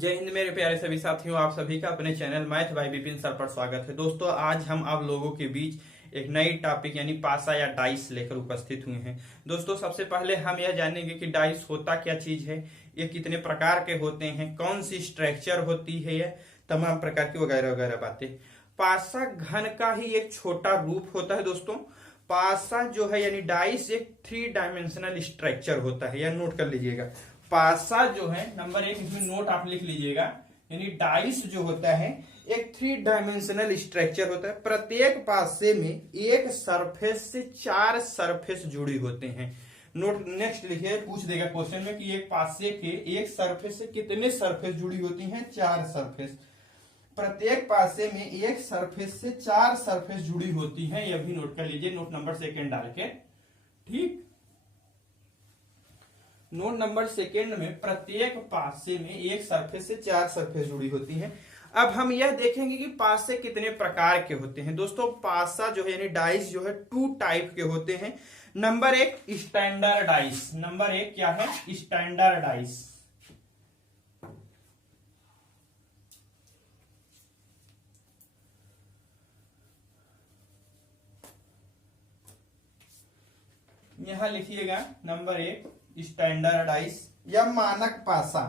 जय हिंद मेरे प्यारे सभी साथियों, आप सभी का अपने channel math bye Vipin sir पर स्वागत है। दोस्तों, आज हम आप लोगों के बीच एक नई टॉपिक यानी पासा या डाइस लेकर उपस्थित हुए हैं। दोस्तों, सबसे पहले हम यह जानेंगे कि डाइस होता क्या चीज है, ये कितने प्रकार के होते हैं, कौन सी स्ट्रक्चर होती है, यह तमाम प्रकार की वगैरह वगैरह बातें। पासा घन का ही एक छोटा रूप होता है। दोस्तों, पासा जो है यानी डाइस एक 3 डायमेंशनल स्ट्रक्चर होता है, या नोट कर लीजिएगा। पासा जो है नंबर 1, इसमें नोट आप लिख लीजिएगा, यानी डाइस जो होता है एक 3 डायमेंशनल स्ट्रक्चर होता है। प्रत्येक पासे में एक सरफेस से 4 सरफेस जुड़ी होते हैं। नोट नेक्स्ट लिखिए, पूछ देगा क्वेश्चन में कि एक पासे के एक सरफेस से कितने सरफेस जुड़ी होती हैं? 4 सरफेस। प्रत्येक पासे में एक सरफेस से 4 सरफेस जुड़ी होती हैं, यह भी नोट कर लीजिए, नोट नंबर 2 डाल के। ठीक, नोट नंबर 2 में प्रत्येक पासे में एक सरफेस से 4 सरफेस जुड़ी होती हैं। अब हम यह देखेंगे कि पासे कितने प्रकार के होते हैं। दोस्तों, पासा जो है यानी डाइस जो है 2 टाइप के होते हैं। Number 1 standard dice. नंबर 1 क्या है? Standard dice. यहां लिखिएगा नंबर 1 स्टैंडर्ड डाइस या मानक पासा।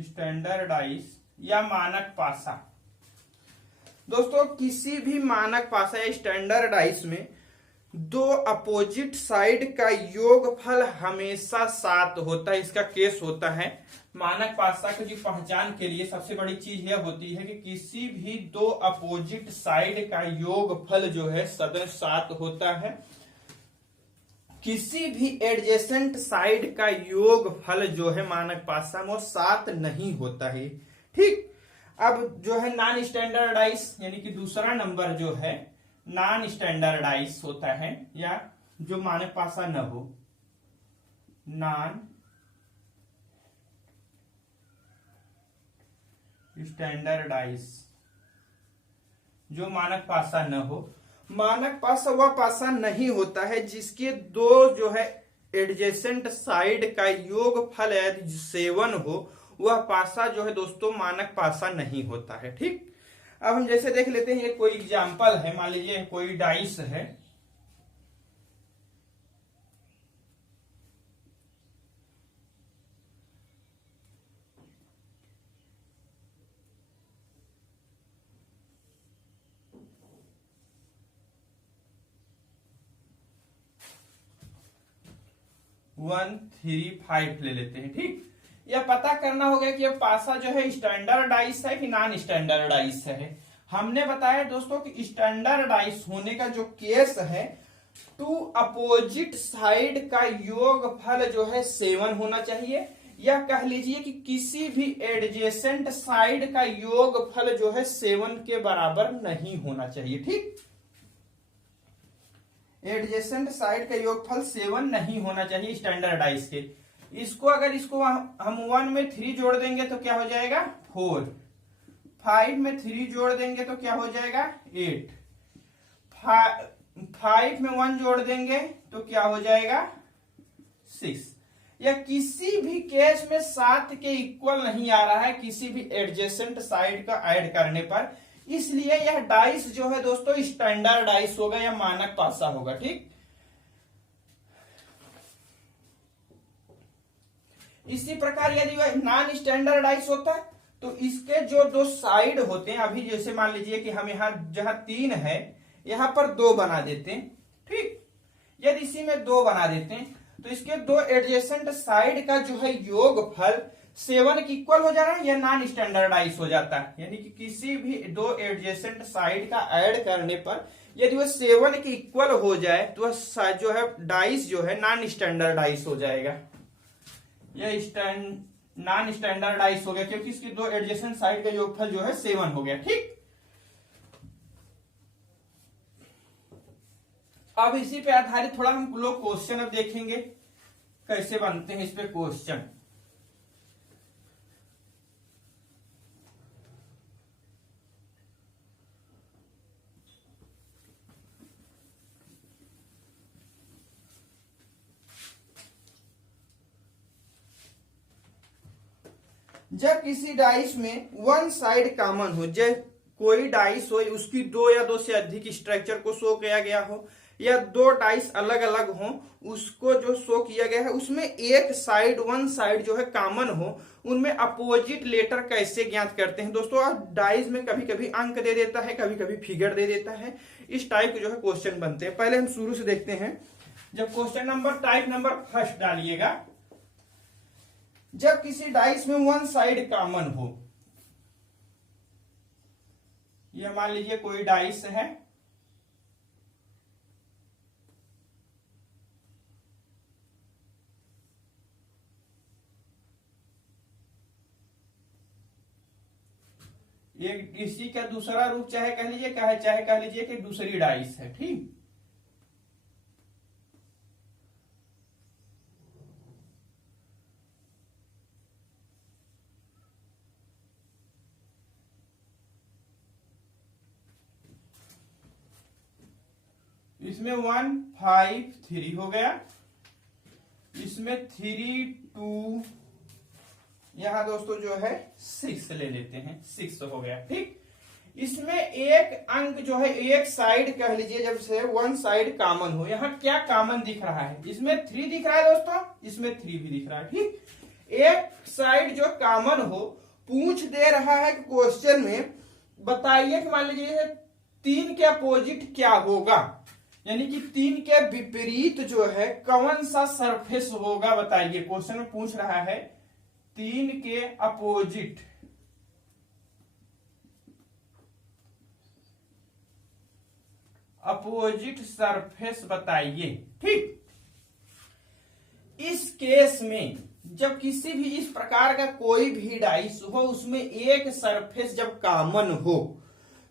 स्टैंडर्ड डाइस या मानक पासा। दोस्तों, किसी भी मानक पासा या स्टैंडर्ड डाइस में 2 अपोजिट साइड का योगफल हमेशा 7 होता है। इसका केस होता है मानक पासा की पहचान के लिए सबसे बड़ी चीज यह होती है कि किसी भी 2 अपोजिट साइड का योगफल जो है सदैव 7 होता है। किसी भी एडजेसेंट साइड का योगफल जो है मानक पासा में वो 7 नहीं होता है। ठीक, अब जो है नॉन स्टैंडर्डाइज यानी कि दूसरा नंबर जो है नॉन स्टैंडर्डाइज होता है, या जो मानक पासा न हो, नॉन स्टैंडर्डाइज, जो मानक पासा न हो। मानक पासा वह पासा नहीं होता है जिसके 2 जो है एडजेसेंट साइड का योगफल यदि 7 हो, वह पासा जो है दोस्तों मानक पासा नहीं होता है। ठीक, अब हम जैसे देख लेते हैं, ये कोई एग्जाम्पल है, मान लीजिए कोई डाइस है। वन 3 5 ले लेते हैं। ठीक, यह पता करना होगा कि यह पासा जो है स्टैंडर्डाइज है कि नॉन स्टैंडर्डाइज है। हमने बताया दोस्तों कि स्टैंडर्डाइज होने का जो केस है 2 अपोजिट साइड का योगफल जो है 7 होना चाहिए, या कह लीजिए कि किसी भी एडजेसेंट साइड का योगफल जो है 7 के बराबर नहीं होना चाहिए। ठीक, एडजेसेंट साइड का योगफल 7 नहीं होना चाहिए स्टैंडर्डाइज के। इसको हम 1 में 3 जोड़ देंगे तो क्या हो जाएगा? 4। 5 में 3 जोड़ देंगे तो क्या हो जाएगा? 8। 5 में 1 जोड़ देंगे तो क्या हो जाएगा? 6। या किसी भी केस में 7 के इक्वल नहीं आ रहा है किसी भी एडजेसेंट साइड का ऐड करने पर, इसलिए यह डाइस जो है दोस्तों स्टैंडर्ड डाइस होगा या मानक पासा होगा। ठीक, इसी प्रकार यदि वह नॉन स्टैंडर्डाइज होता है तो इसके जो 2 साइड होते हैं, अभी जैसे मान लीजिए कि हम यहां जहां 3 है यहां पर 2 बना देते हैं। ठीक, यदि इसी में 2 बना देते हैं तो इसके 2 एडजेसेंट साइड का जो है योगफल 7 के इक्वल हो जा रहा है या नॉन स्टैंडर्डाइज हो जाता है, यानी कि किसी भी 2 एडजेसेंट साइड का ऐड करने पर यदि वह 7 के इक्वल हो जाए तो वह जो है डाइस जो है नॉन स्टैंडर्डाइज हो जाएगा। यह नॉन स्टैंडर्डाइज हो गया क्योंकि इसकी 2 एडजेसेंट साइड का योगफल जो है 7 हो गया। ठीक, अब इसी पे आधारित थोड़ा हम लोग क्वेश्चन अब देखेंगे कैसे बनते हैं इस पे क्वेश्चन। जब किसी डाइस में वन साइड कॉमन हो, जब कोई डाइस हो उसकी दो या दो से अधिक स्ट्रक्चर को शो किया गया हो, या दो डाइस अलग अलग हो उसको जो शो किया गया है उसमें एक साइड वन साइड जो है कॉमन हो, उनमें अपोजिट लेटर कैसे ज्ञात करते हैं दोस्तों। आप डाइस में कभी कभी अंक दे देता है, कभी कभी फिगर दे देता है, इस टाइप के जो है क्वेश्चन बनते हैं। पहले हम शुरू से देखते हैं। जब question number type number first डालिएगा, जब किसी डाइस में वन साइड कॉमन हो, ये मान लीजिए कोई डाइस है, एक इसी का दूसरा रूप चाहे कह लीजिए चाहे कह लीजिए कि दूसरी डाइस है, ठीक। इसमें 1 5 3 हो गया, इसमें 3 2, यहां दोस्तों जो है 6 ले लेते हैं, 6 हो गया, ठीक। इसमें एक अंक जो है एक साइड कह लीजिए, जब से वन साइड कॉमन हो, यहां क्या कॉमन दिख रहा है, इसमें 3 दिख रहा है दोस्तों, इसमें 3 भी दिख रहा है, ठीक। एक साइड जो कॉमन हो, पूछ दे रहा है क्वेश्चन में, बताइए कि मान लीजिए 3 के अपोजिट क्या होगा, यानी कि 3 के विपरीत जो है कौन सा सरफेस होगा, बताइए। क्वेश्चन में पूछ रहा है 3 के अपोजिट सरफेस बताइए, ठीक। इस केस में जब किसी भी इस प्रकार का कोई भी डाइस हो, उसमें एक सरफेस जब कॉमन हो,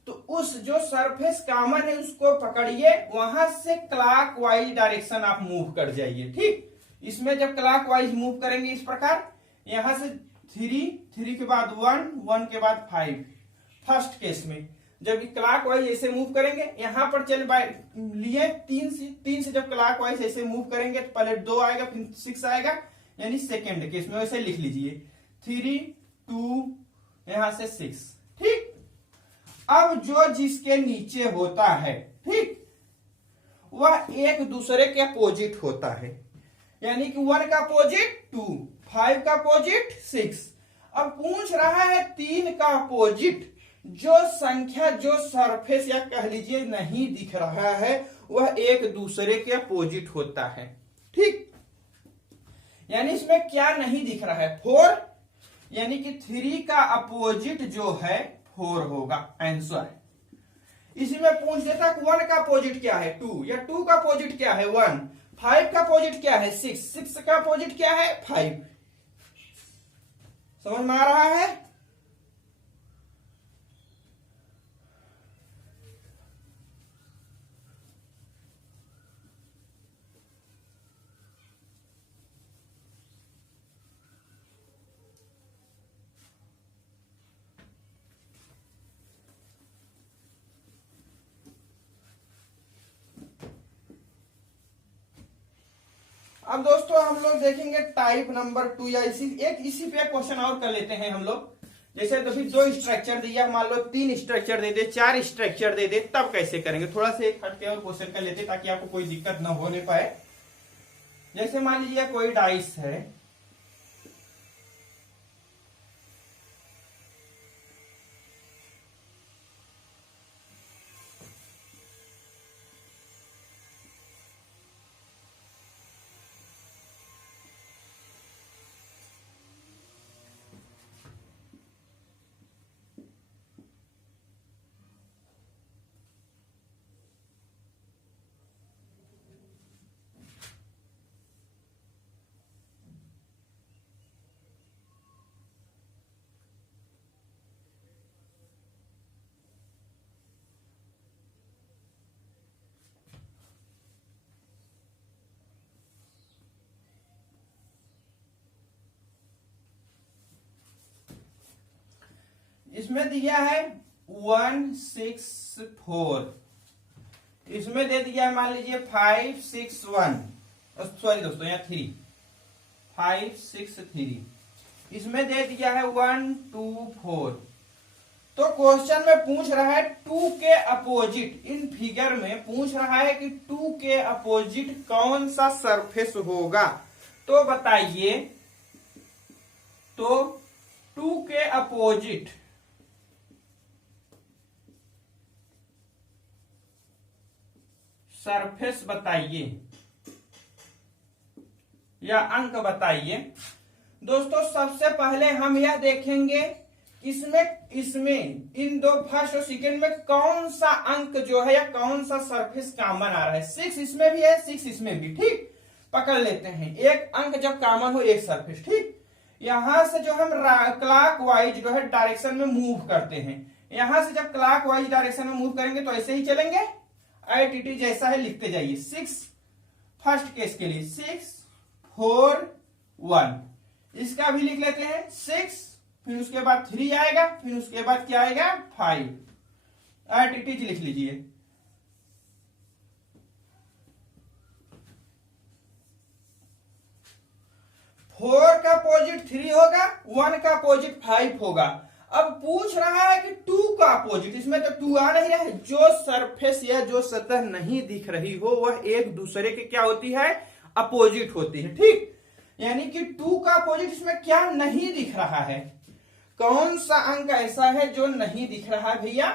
तो उस जो सरफेस कॉमन है उसको पकड़िए, वहां से क्लॉकवाइज डायरेक्शन आप मूव कर जाइए, ठीक। इसमें जब क्लॉकवाइज मूव करेंगे इस प्रकार, यहां से 3 के बाद 1 1 के बाद 5, फर्स्ट केस में जब क्लॉकवाइज ऐसे मूव करेंगे, यहां पर चल लिए 3 से जब क्लॉकवाइज ऐसे मूव करेंगे तो पहले 2 आएगा फिर 6 आएगा, यानी सेकेंड केस में वैसे लिख लीजिए 3 2 यहां से 6, ठीक। अब जो जिसके नीचे होता है, ठीक, वह एक दूसरे के अपोजिट होता है, यानी कि 1 का अपोजिट 2, 5 का अपोजिट 6। अब पूछ रहा है 3 का अपोजिट जो संख्या जो सरफेस या कह लीजिए नहीं दिख रहा है, वह एक दूसरे के अपोजिट होता है, ठीक। यानी इसमें क्या नहीं दिख रहा है, 4, यानी कि 3 का अपोजिट जो है 4 होगा आंसर। इसी में पूछ देता 1 का अपोजिट क्या है 2, या 2 का अपोजिट क्या है 1, 5 का अपोजिट क्या है 6, 6 का अपोजिट क्या है 5। समझ में आ रहा है। अब दोस्तों हम लोग देखेंगे टाइप नंबर 2, या इसी पे क्वेश्चन और कर लेते हैं हम लोग। जैसे तो फिर 2 स्ट्रक्चर दिया, मान लो 3 स्ट्रक्चर दे दे, 4 स्ट्रक्चर दे दे, तब कैसे करेंगे। थोड़ा सा एक हटके और क्वेश्चन कर लेते ताकि आपको कोई दिक्कत ना होने पाए। जैसे मान लीजिए कोई डाइस है, इसमें दिया है 1 6 4, इसमें दे दिया मान लीजिए 5 6 1, सॉरी दोस्तों यहाँ 3 5 6 3, इसमें दे दिया है 1 2 4। तो क्वेश्चन में पूछ रहा है 2 के अपोजिट, इन फिगर में पूछ रहा है कि 2 के अपोजिट कौन सा सरफेस होगा। तो बताइए, तो 2 के अपोजिट सरफेस बताइए या अंक बताइए। दोस्तों सबसे पहले हम यह देखेंगे इसमें इन दो फर्स्ट और सेकंड में कौन सा अंक जो है या कौन सा सरफेस कॉमन आ रहा है। 6 इसमें भी है, 6 इसमें भी, ठीक। पकड़ लेते हैं एक अंक जब कॉमन हो एक सरफेस, ठीक। यहां से जो हम क्लॉक वाइज जो है डायरेक्शन में मूव करते हैं, यहां से जब क्लॉक वाइज डायरेक्शन में मूव करेंगे तो ऐसे ही चलेंगे, आईटीटी जैसा है लिखते जाइए। 6 फर्स्ट केस के लिए 6 4 1, इसका भी लिख लेते हैं 6, फिर उसके बाद 3 आएगा, फिर उसके बाद क्या आएगा 5, आईटीटी लिख लीजिए। फोर का अपोजिट 3 होगा, 1 का अपोजिट 5 होगा। अब पूछ रहा है कि 2 का अपोजिट, इसमें तो 2 आ नहीं रहा है। जो सरफेस या जो सतह नहीं दिख रही हो वह एक दूसरे के क्या होती है, अपोजिट होती है, ठीक। यानी कि 2 का अपोजिट इसमें क्या नहीं दिख रहा है, कौन सा अंक ऐसा है जो नहीं दिख रहा है भैया।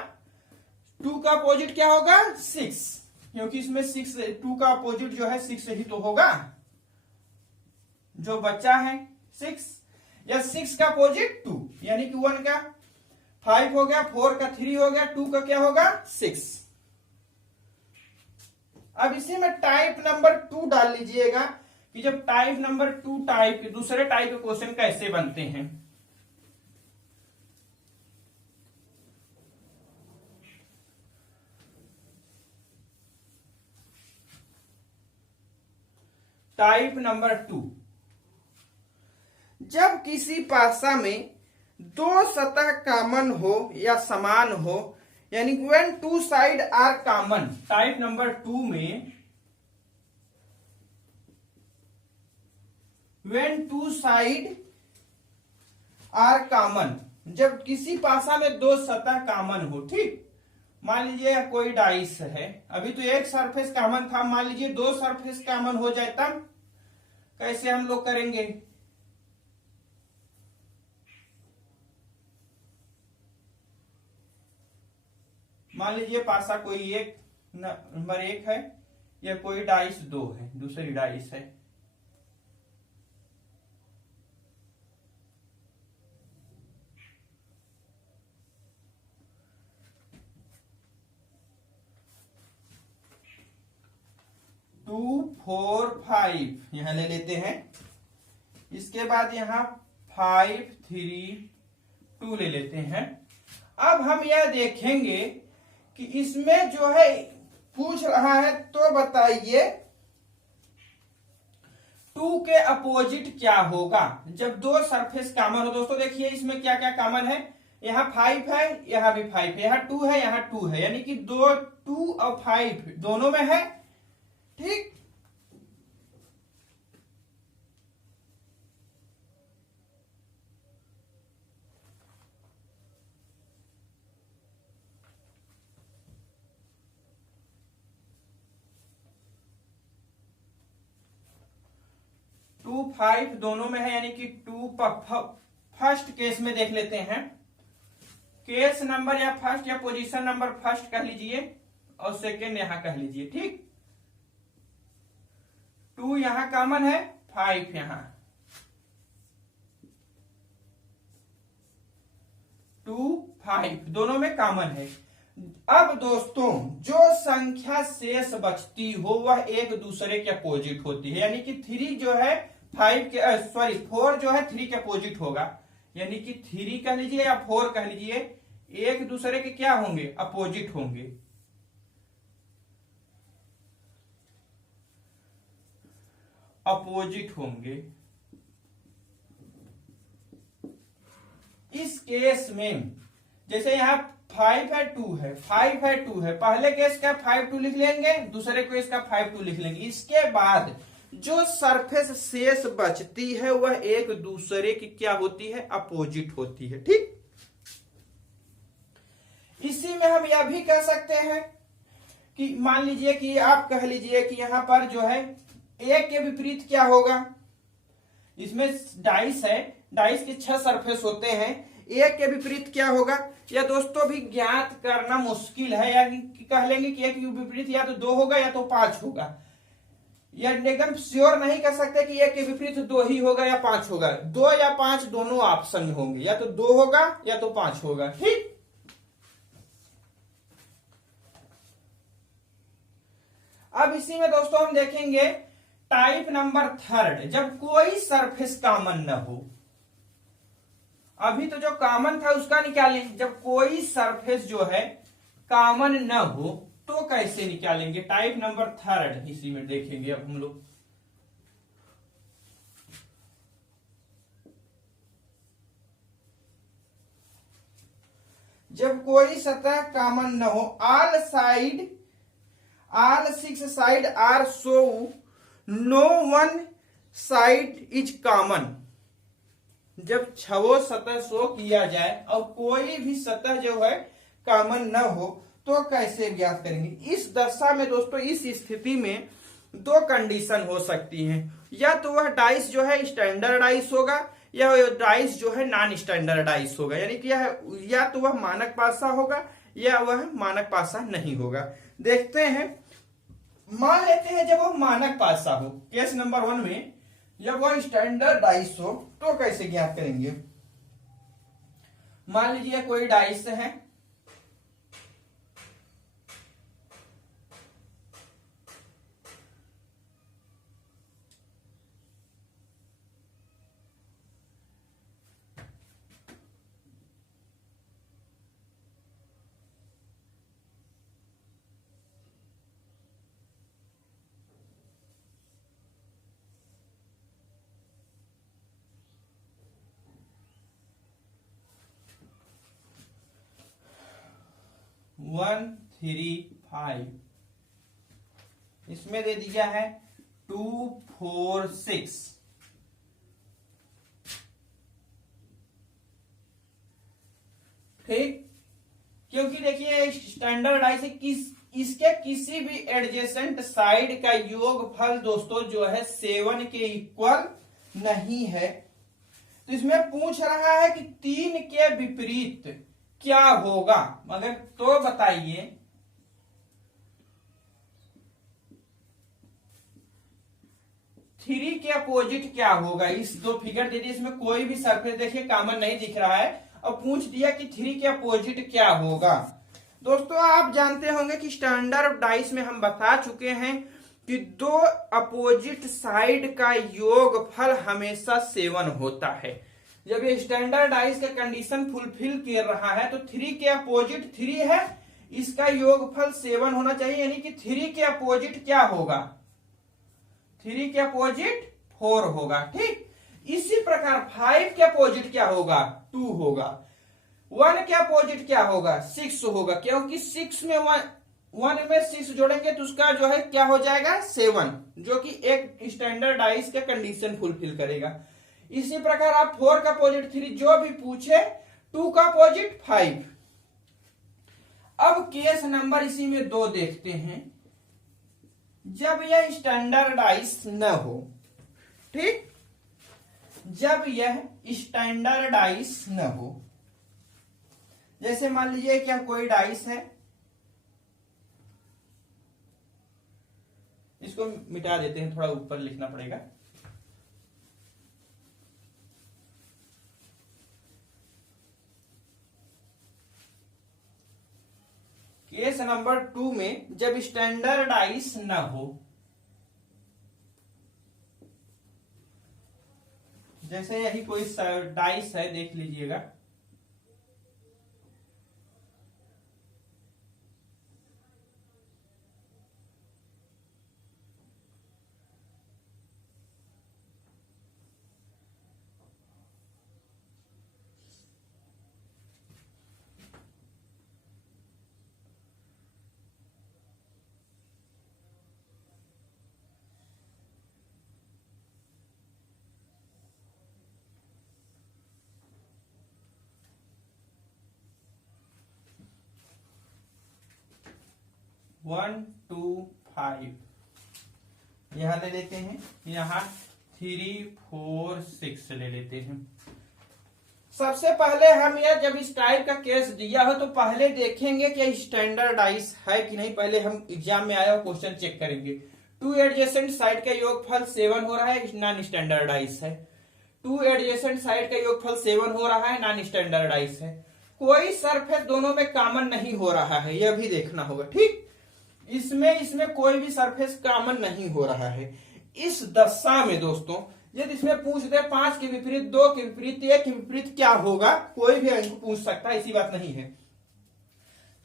2 का अपोजिट क्या होगा 6, क्योंकि इसमें 6, 2 का अपोजिट जो है 6 ही तो होगा, जो बच्चा है 6, या 6 का अपोजिट 2, यानी कि 1 का 5 हो गया, 4 का 3 हो गया, 2 का क्या होगा 6। अब इसी में टाइप नंबर 2 डाल लीजिएगा कि जब टाइप नंबर 2 टाइप के दूसरे टाइप के क्वेश्चन कैसे बनते हैं। टाइप नंबर 2, जब किसी पासा में दो सतह कॉमन हो या समान हो, यानी when 2 side are common. Type number 2 में व्हेन 2 साइड आर कॉमन, जब किसी पासा में दो सतह कॉमन हो, ठीक। मान लीजिए कोई डाइस है, अभी तो एक सरफेस कॉमन था, मान लीजिए 2 सरफेस कॉमन हो जाए तब कैसे हम लोग करेंगे। मान लीजिए पासा कोई एक नंबर 1 है, या कोई डाइस 2 है, दूसरी डाइस है। टू 4 5 यहां ले लेते हैं, इसके बाद यहां 5 3 2 ले लेते हैं। अब हम यह देखेंगे कि इसमें जो है पूछ रहा है, तो बताइए 2 के अपोजिट क्या होगा जब दो सरफेस कॉमन हो। दोस्तों देखिए इसमें क्या क्या कॉमन है, यहां 5 है, यहां भी 5 है, यहां 2 है, यहां 2 है, यानी कि 2 और 5 दोनों में है, ठीक। टू 5 दोनों में है, यानी कि 2 फर्स्ट केस में देख लेते हैं। केस नंबर या फर्स्ट या पोजीशन नंबर फर्स्ट कह लीजिए और सेकेंड यहां कह लीजिए, ठीक। 2 यहां कॉमन है, 5 यहां, 2 5 दोनों में कॉमन है। अब दोस्तों जो संख्या शेष बचती हो वह एक दूसरे के अपोजिट होती है, यानी कि 3 जो है 5 के 4 जो है 3 के अपोजिट होगा, यानी कि 3 कह लीजिए या 4 कह लीजिए, एक दूसरे के क्या होंगे, अपोजिट होंगे। अपोजिट होंगे। इस केस में जैसे यहां 5 है 2 है, 5 है 2 है, पहले केस का 5 2 लिख लेंगे, दूसरे केस का 5 2 लिख लेंगे। इसके बाद जो सरफेस शेष बचती है वह एक दूसरे की क्या होती है, अपोजिट होती है। ठीक, इसी में हम यह भी कह सकते हैं कि मान लीजिए कि आप कह लीजिए कि यहां पर जो है ए के विपरीत क्या होगा, इसमें डाइस है, डाइस के 6 सरफेस होते हैं, ए के विपरीत क्या होगा, यह दोस्तों भी ज्ञात करना मुश्किल है, या कह लेंगे कि एक विपरीत या तो 2 होगा या तो 5 होगा, या एकदम श्योर नहीं कर सकते कि एक के विपरीत 2 ही होगा या 5 होगा, 2 या 5 दोनों ऑप्शन होंगे, या तो 2 होगा या तो 5 होगा। ठीक, अब इसी में दोस्तों हम देखेंगे टाइप नंबर 3, जब कोई सरफेस कॉमन न हो। अभी तो जो कॉमन था उसका निकालें, जब कोई सरफेस जो है कॉमन न हो तो कैसे निकालेंगे, टाइप नंबर 3 इसी में देखेंगे अब हम लोग। जब कोई सतह कॉमन न हो, all 6 side are so no one side is common. जब 6 सतह शो किया जाए और कोई भी सतह जो है कॉमन न हो तो कैसे ज्ञात करेंगे। इस दशा में दोस्तों, इस स्थिति में 2 कंडीशन हो सकती हैं, या तो वह डाइस जो है स्टैंडर्डाइज होगा या डाइस जो है नॉन स्टैंडर्डाइज होगा, यानी कि या तो वह मानक पासा होगा या वह मानक पासा नहीं होगा। देखते हैं, मान लेते हैं जब वह मानक पासा हो, केस नंबर 1 में जब वह स्टैंडर्डाइज हो तो कैसे ज्ञात करेंगे। मान लीजिए कोई डाइस है, वन 3 5, इसमें दे दिया है 2 4 6। ठीक, क्योंकि देखिए स्टैंडर्डाइज इसके किसी भी एडजेसेंट साइड का योगफल दोस्तों जो है 7 के इक्वल नहीं है। तो इसमें पूछ रहा है कि 3 के विपरीत क्या होगा, मगर तो बताइए। थ्री के अपोजिट क्या होगा, इस 2 फिगर दे दिए, इसमें कोई भी सरफेस देखिए कॉमन नहीं दिख रहा है, और पूछ दिया कि 3 के अपोजिट क्या होगा। दोस्तों आप जानते होंगे कि स्टैंडर्ड डाइस में हम बता चुके हैं कि 2 अपोजिट साइड का योगफल हमेशा 7 होता है। जब ये स्टैंडर्ड डाइस का कंडीशन फुलफिल कर रहा है तो 3 के अपोजिट 3 है, इसका योगफल 7 होना चाहिए, यानी कि 3 के अपोजिट क्या होगा, 3 के अपोजिट 4 होगा। ठीक, इसी प्रकार 5 के अपोजिट क्या होगा, 2 होगा। 1 के अपोजिट क्या होगा, 6 होगा, क्योंकि 6 में 1 में 6 जोड़ेंगे तो उसका जो है क्या हो जाएगा 7, जो कि एक स्टैंडर्ड डाइस का कंडीशन फुलफिल करेगा। इसी प्रकार आप 4 का अपोजिट 3 जो भी पूछे, 2 का अपोजिट 5। अब केस नंबर इसी में 2 देखते हैं, जब यह स्टैंडर्डाइज न हो। ठीक, जब यह स्टैंडर्डाइज न हो, जैसे मान लीजिए क्या कोई डाइस है, इसको मिटा देते हैं, थोड़ा ऊपर लिखना पड़ेगा। केस नंबर 2 में जब स्टैंडर्डाइज न हो, जैसे यही कोई डाइस है, देख लीजिएगा, 1 2 5 यहां ले लेते हैं, यहां 3 4 6 ले लेते हैं। सबसे पहले हम यह जब इस टाइप का केस दिया हो तो पहले देखेंगे कि स्टैंडर्डाइज है कि नहीं। पहले हम एग्जाम में आया क्वेश्चन चेक करेंगे। टू एडजेसेंट साइड का योगफल 7 हो रहा है, नॉन स्टैंडर्डाइज है। टू एडजेसेंट साइड का योगफल 7 हो रहा है, नॉन स्टैंडर्डाइज है। कोई सरफेस दोनों में कॉमन नहीं हो रहा है, यह भी देखना होगा। ठीक, इसमें कोई भी सरफेस कॉमन नहीं हो रहा है। इस दशा में दोस्तों यदि इसमें पूछ दे 5 के विपरीत 2 के विपरीत 1 के विपरीत क्या होगा, कोई भी अंक पूछ सकता है, ऐसी बात नहीं है।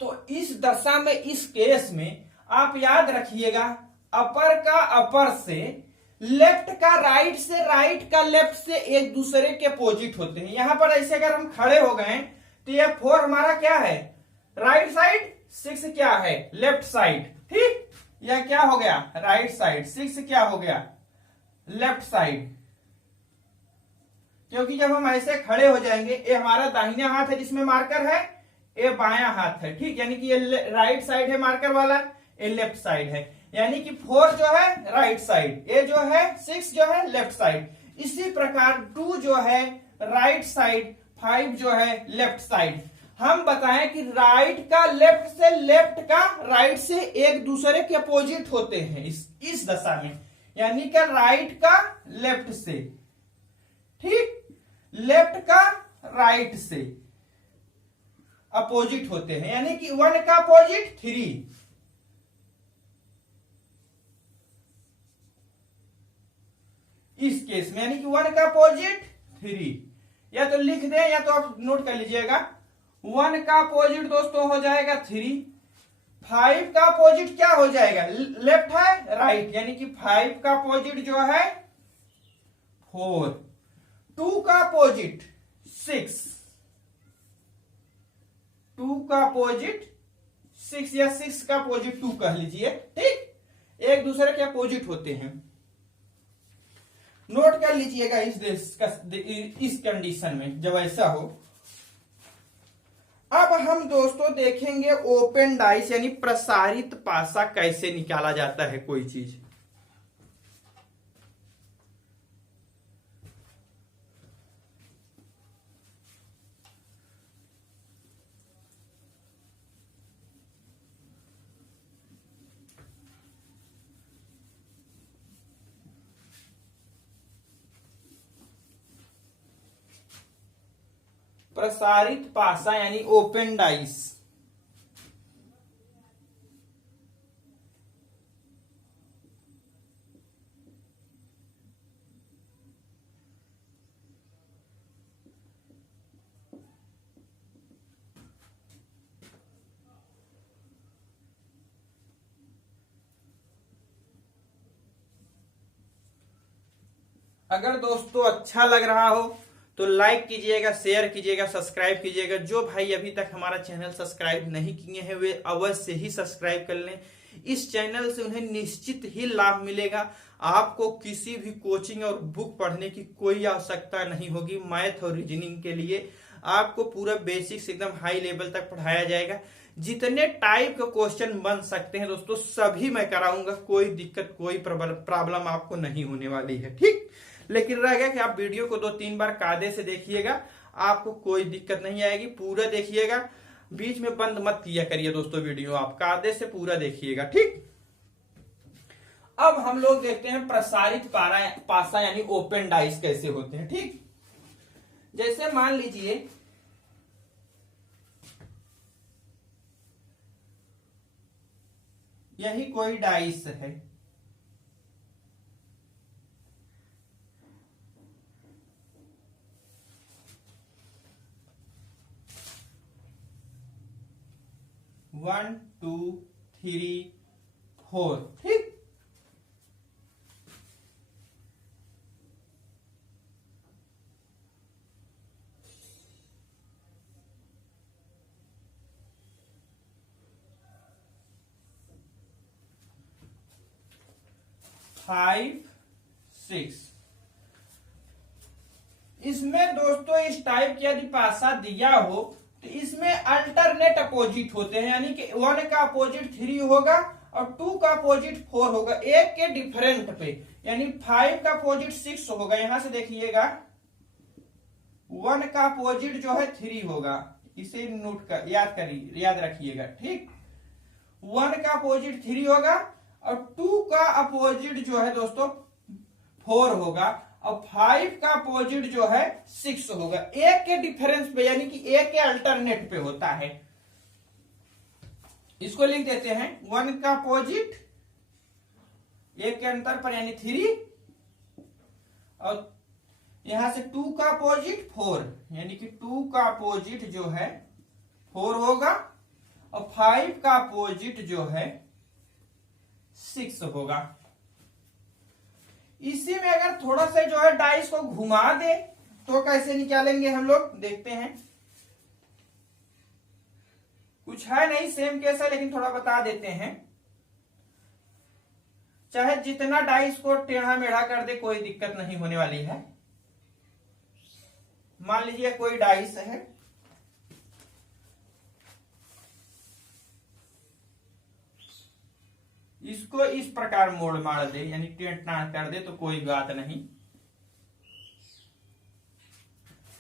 तो इस दशा में, इस केस में आप याद रखिएगा, अपर का अपर से, लेफ्ट का राइट से, राइट का लेफ्ट से एक दूसरे के अपोजिट होते हैं। यहां पर ऐसे अगर हम खड़े हो गए तो ये 4 हमारा क्या है, राइट साइड, 6 क्या है, लेफ्ट साइड। ठीक, यह क्या हो गया, राइट साइड, 6 क्या हो गया, लेफ्ट साइड। क्योंकि जब हम ऐसे खड़े हो जाएंगे, ये हमारा दाहिने हाथ है जिसमें मार्कर है, ये बायां हाथ है। ठीक, यानी कि ये राइट साइड है मार्कर वाला, ये लेफ्ट साइड है। यानी कि 4 जो है राइट साइड, ये जो है 6 जो है लेफ्ट साइड। इसी प्रकार 2 जो है राइट साइड, 5 जो है लेफ्ट साइड। हम बताएं कि राइट का लेफ्ट से, लेफ्ट का राइट से एक दूसरे के अपोजिट होते हैं इस दशा में। यानी कि राइट का लेफ्ट से, ठीक, लेफ्ट का राइट से अपोजिट होते हैं। यानी कि 1 का अपोजिट 3, इस केस में, यानी कि 1 का अपोजिट 3। या तो लिख दें या तो आप नोट कर लीजिएगा। 1 का अपोजिट दोस्तों हो जाएगा 3, 5 का अपोजिट क्या हो जाएगा, लेफ्ट है राइट, यानी कि 5 का अपोजिट जो है 4, 2 का अपोजिट 6, 2 का अपोजिट 6 या 6 का अपोजिट 2 कह लीजिए। ठीक, एक दूसरे के अपोजिट होते हैं, नोट कर लीजिएगा इस कंडीशन में जब ऐसा हो। अब हम दोस्तों देखेंगे ओपन डाइस यानी प्रसारित पासा कैसे निकाला जाता है कोई चीज। प्रसारित पासा यानी ओपन डाइस। अगर दोस्तों अच्छा लग रहा हो तो लाइक कीजिएगा, शेयर कीजिएगा, सब्सक्राइब कीजिएगा। जो भाई अभी तक हमारा चैनल सब्सक्राइब नहीं किए हैं वे अवश्य ही सब्सक्राइब कर लें। इस चैनल से उन्हें निश्चित ही लाभ मिलेगा। आपको किसी भी कोचिंग और बुक पढ़ने की कोई आवश्यकता नहीं होगी। मैथ और रीजनिंग के लिए आपको पूरा बेसिक्स एकदम हाई लेवल तक पढ़ाया जाएगा। जितने टाइप के क्वेश्चन बन सकते हैं दोस्तों सभी मैं कराऊंगा। कोई दिक्कत, कोई प्रॉब्लम आपको नहीं होने वाली है। ठीक, लेकिन रह गया कि आप वीडियो को 2-3 बार कायदे से देखिएगा, आपको कोई दिक्कत नहीं आएगी। पूरा देखिएगा, बीच में बंद मत किया करिए दोस्तों वीडियो, आप कायदे से पूरा देखिएगा। ठीक, अब हम लोग देखते हैं प्रसारित पासा यानी ओपन डाइस कैसे होते हैं। ठीक, जैसे मान लीजिए यही कोई डाइस है, वन 2 3 4। ठीक, फाइव 6। इसमें दोस्तों इस टाइप की यदि पासा दिया हो तो इसमें अल्टरनेट अपोजिट होते हैं, यानी कि 1 का अपोजिट 3 होगा और 2 का अपोजिट 4 होगा, एक के डिफरेंट पे। यानी 5 का अपोजिट 6 होगा, यहां से देखिएगा 1 का अपोजिट जो है 3 होगा, इसे नोट कर याद रखिएगा, ठीक। 1 का अपोजिट 3 होगा और 2 का अपोजिट जो है दोस्तों 4 होगा और 5 का अपोजिट जो है 6 होगा, एक के डिफरेंस पे, यानी कि एक के अल्टरनेट पे होता है। इसको लिख देते हैं 1 का अपोजिट एक के अंतर पर यानी 3 और यहां से 2 का अपोजिट 4, यानी कि 2 का अपोजिट जो है 4 होगा और 5 का अपोजिट जो है 6 होगा। इसी में अगर थोड़ा सा जो है डाइस को घुमा दे तो कैसे निकालेंगे हम लोग, देखते हैं। कुछ है नहीं, सेम केस है, लेकिन थोड़ा बता देते हैं। चाहे जितना डाइस को टेढ़ा मेढ़ा कर दे कोई दिक्कत नहीं होने वाली है। मान लीजिए कोई डाइस है, इसको इस प्रकार मोड़ मार दे, यानी टेढ़ा कर दे तो कोई बात नहीं,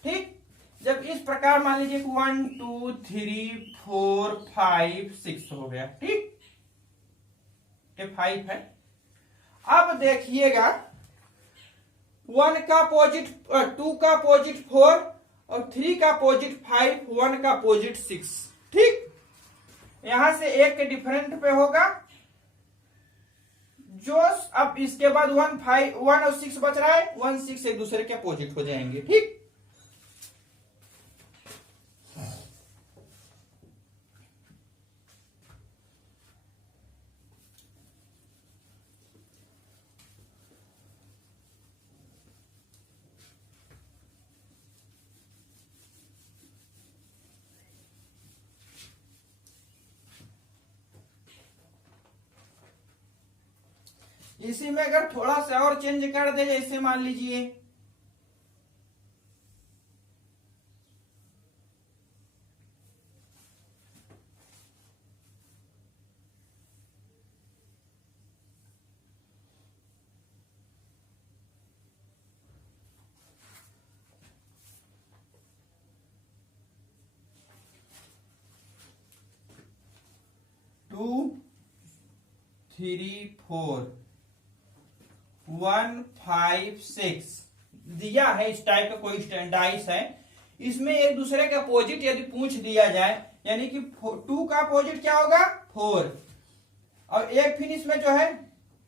ठीक। जब इस प्रकार मान लीजिए 1 2 3 4 5 6 हो गया, ठीक, ये 5 है। अब देखिएगा 1 का अपोजिट 2 का अपोजिट 4 और 3 का अपोजिट 5, 1 का अपोजिट 6, ठीक। यहां से एक के डिफरेंट पे होगा, जो अब इसके बाद 1 और 6 बच रहा है, 1 6 एक दूसरे के अपोजिट हो जाएंगे, ठीक। इसी में अगर थोड़ा सा और चेंज कर दे, जैसे मान लीजिए टू 3 4 1 5 6 दिया है, इस टाइप का कोई डाइस है। इसमें एक दूसरे के अपोजिट यदि पूछ दिया जाए, यानी कि 2 का अपोजिट क्या होगा 4 और एक फिनिश में जो है,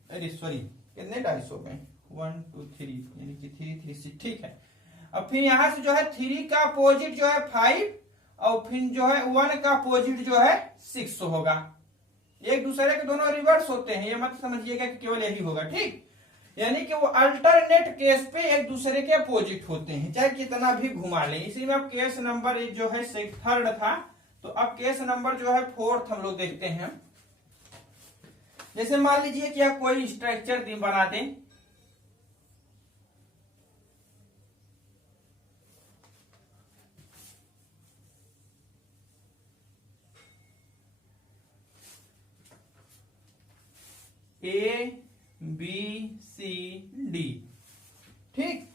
अरे सॉरी कितने डाइस हो गए, 1 2 3, यानी कि 3 3 6, ठीक है। अब फिर यहां से जो है 3 का अपोजिट जो है 5 और फिर जो है 1 का अपोजिट जो है 6 होगा। एक दूसरे के दोनों रिवर्स होते हैं, ये मत समझिएगा कि केवल यही होगा, ठीक। यानी कि वो अल्टरनेट केस पे एक दूसरे के अपोजिट होते हैं, चाहे कितना भी घुमा लें। इसी में अब केस नंबर जो है 3rd था, तो अब केस नंबर जो है 4th हम लोग देखते हैं। जैसे मान लीजिए कि आप कोई स्ट्रक्चर बना दें, A B C D, ठीक।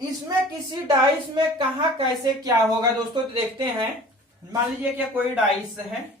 इसमें किसी डाइस में कहा कैसे क्या होगा दोस्तों, तो देखते हैं। मान लीजिए क्या कोई डाइस है,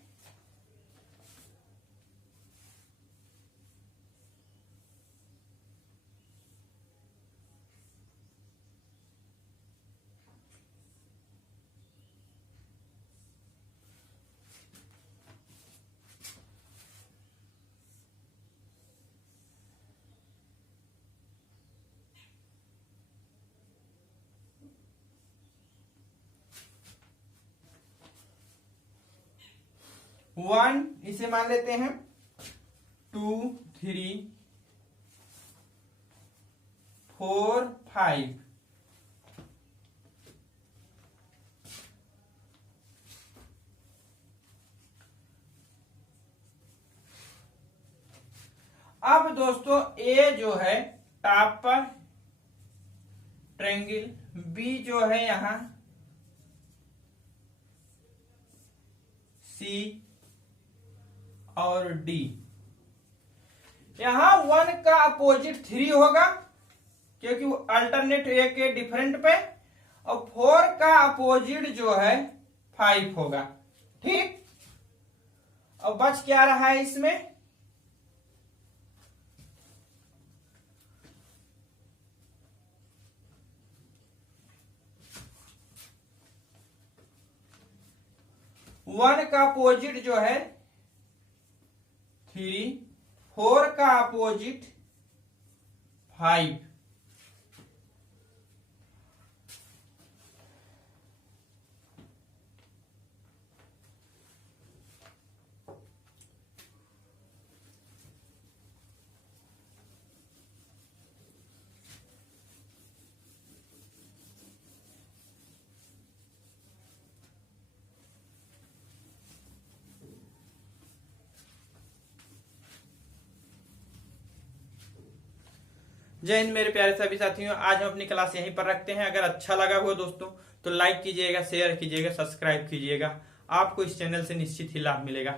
वन, इसे मान लेते हैं 2 3 4 5। अब दोस्तों ए जो है टॉप पर ट्रायंगल, बी जो है यहां सी और डी। यहां 1 का अपोजिट 3 होगा क्योंकि वो अल्टरनेट ए के डिफरेंट पे, और 4 का अपोजिट जो है 5 होगा। ठीक, अब बच क्या रहा है इसमें, वन का अपोजिट जो है 3, 4 का अपोजिट 5। जय हिंद मेरे प्यारे सभी साथियों, आज हम अपनी क्लास यहीं पर रखते हैं। अगर अच्छा लगा हो दोस्तों तो लाइक कीजिएगा, शेयर कीजिएगा, सब्सक्राइब कीजिएगा। आपको इस चैनल से निश्चित ही लाभ मिलेगा।